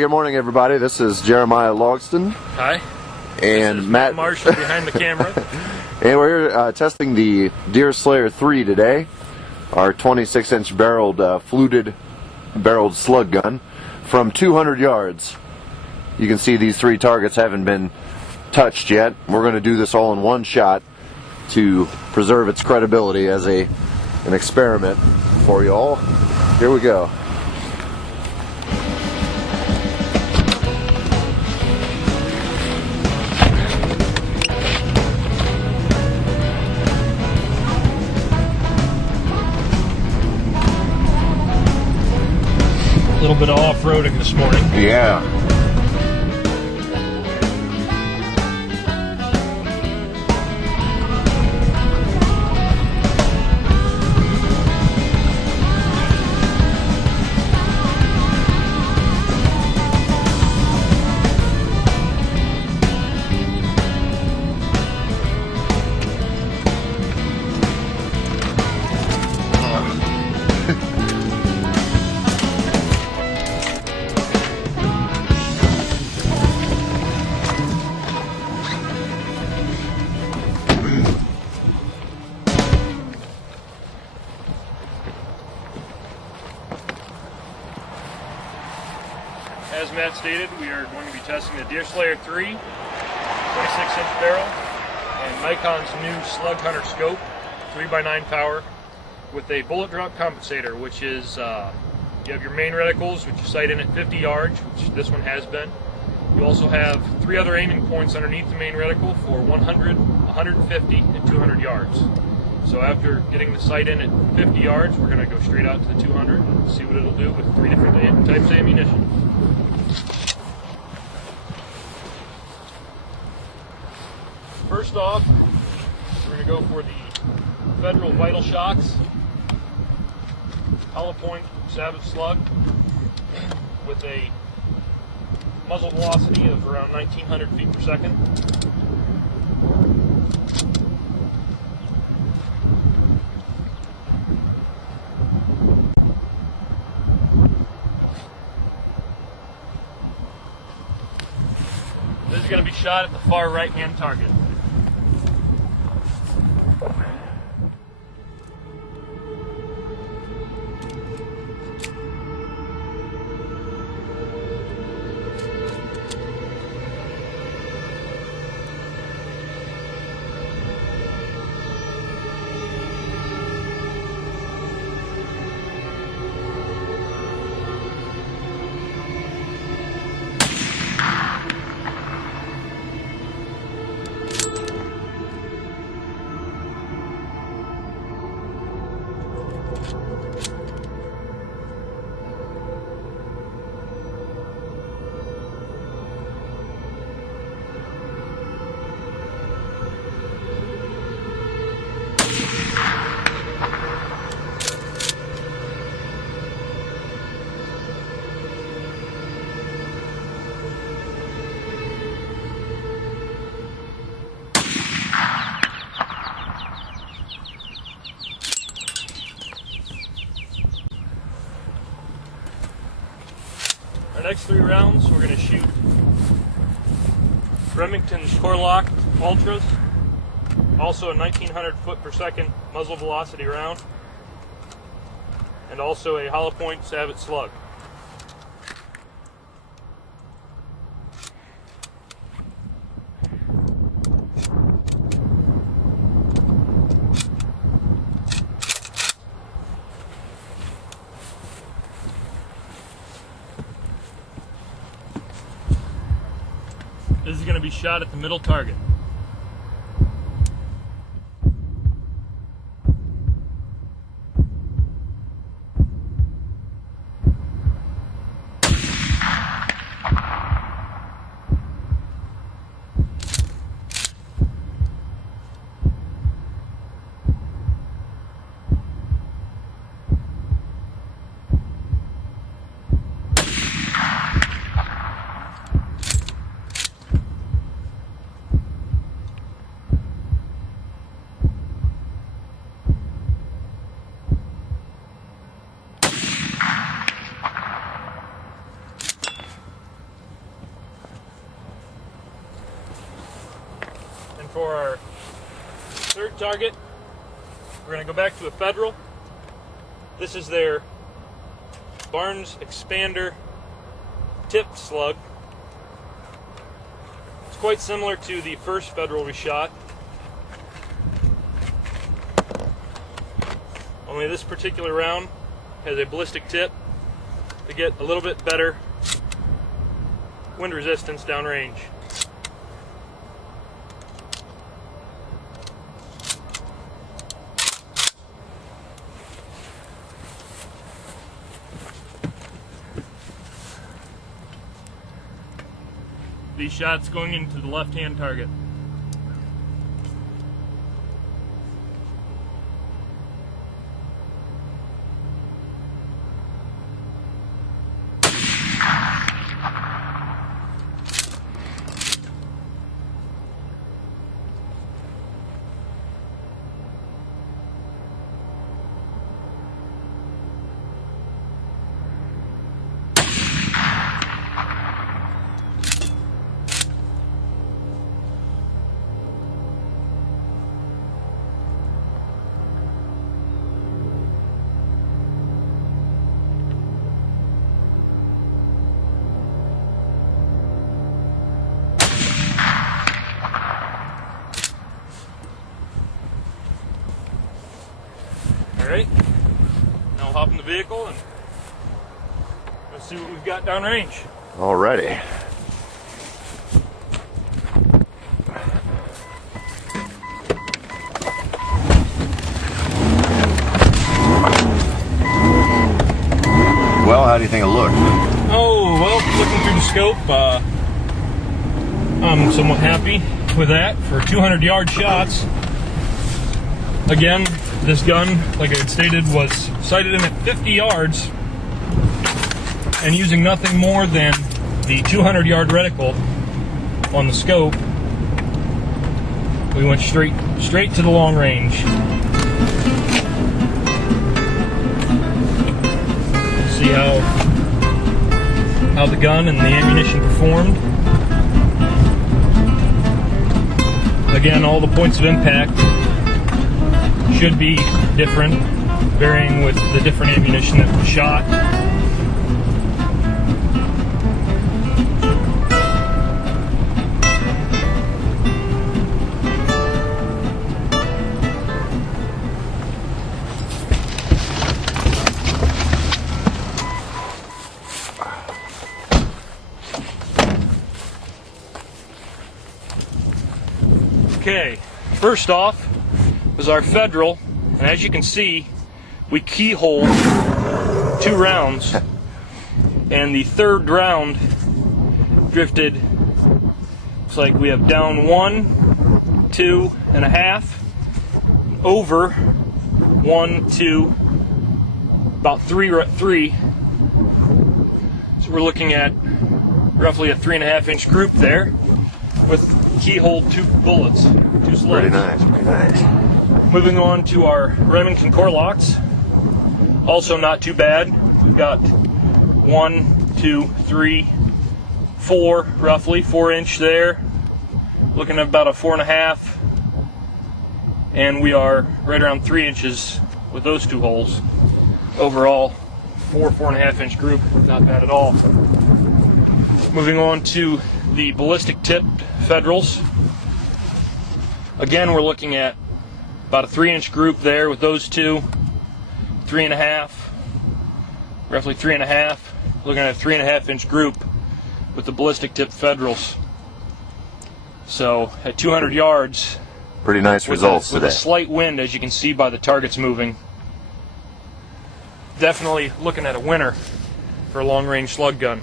Hey, good morning, everybody. This is Jeremiah Logston. Hi. And Matt Marshall behind the camera. And we're here testing the Deerslayer 3 today, our 26-inch fluted barreled slug gun from 200 yards. You can see these three targets haven't been touched yet. We're going to do this all in one shot to preserve its credibility as an experiment for you all. Here we go. A little bit of off-roading this morning. Yeah. As Matt stated, we are going to be testing the Deerslayer 3 26-inch barrel and Nikon's new Slug Hunter scope, 3x9 power, with a bullet drop compensator, which is you have your main reticles, which you sight in at 50 yards, which this one has been. You also have three other aiming points underneath the main reticle for 100, 150, and 200 yards. So after getting the sight in at 50 yards, we're going to go straight out to the 200 and see what it'll do with three different types of ammunition. First off, we're going to go for the Federal Vital Shocks hollow point Savage slug with a muzzle velocity of around 1900 feet per second. This is going to be shot at the far right-hand target. Our next three rounds, we're going to shoot Remington's Core-Lock Ultras, also a 1900 foot per second muzzle velocity round, and also a hollow point Savage slug. This is going to be shot at the middle target. for our third target, we're going to go back to a Federal. This is their Barnes Expander tipped slug. It's quite similar to the first Federal we shot, only this particular round has a ballistic tip to get a little bit better wind resistance downrange. These shots going into the left-hand target. Alright, now we'll hop in the vehicle and let's see what we've got downrange. Alrighty. Well, how do you think it looked? Oh, well, looking through the scope, I'm somewhat happy with that for 200-yard shots. Again, this gun, like I had stated, was sighted in at 50 yards and using nothing more than the 200-yard reticle on the scope, we went straight to the long range. See how the gun and the ammunition performed. Again, all the points of impact should be different, varying with the different ammunition that was shot. Okay, first off was our Federal, and as you can see, we keyholed 2 rounds, and the third round drifted, looks like we have down 1, 2.5, over 1, 2, about 3. So we're looking at roughly a 3.5-inch group there with keyholed 2 bullets, 2 slugs. Pretty nice, pretty nice. Moving on to our Remington core locks, also not too bad. We've got 1, 2, 3, 4, roughly 4-inch there. Looking at about a 4.5, and we are right around 3 inches with those 2 holes. Overall, 4.5-inch group, not bad at all. Moving on to the ballistic tipped Federals. Again, we're looking at about a 3-inch group there with those 2, 3.5, roughly 3.5. Looking at a 3.5-inch group with the ballistic tipped Federals. So at 200 yards, pretty nice results with today. a slight wind, as you can see by the targets moving. Definitely looking at a winner for a long-range slug gun.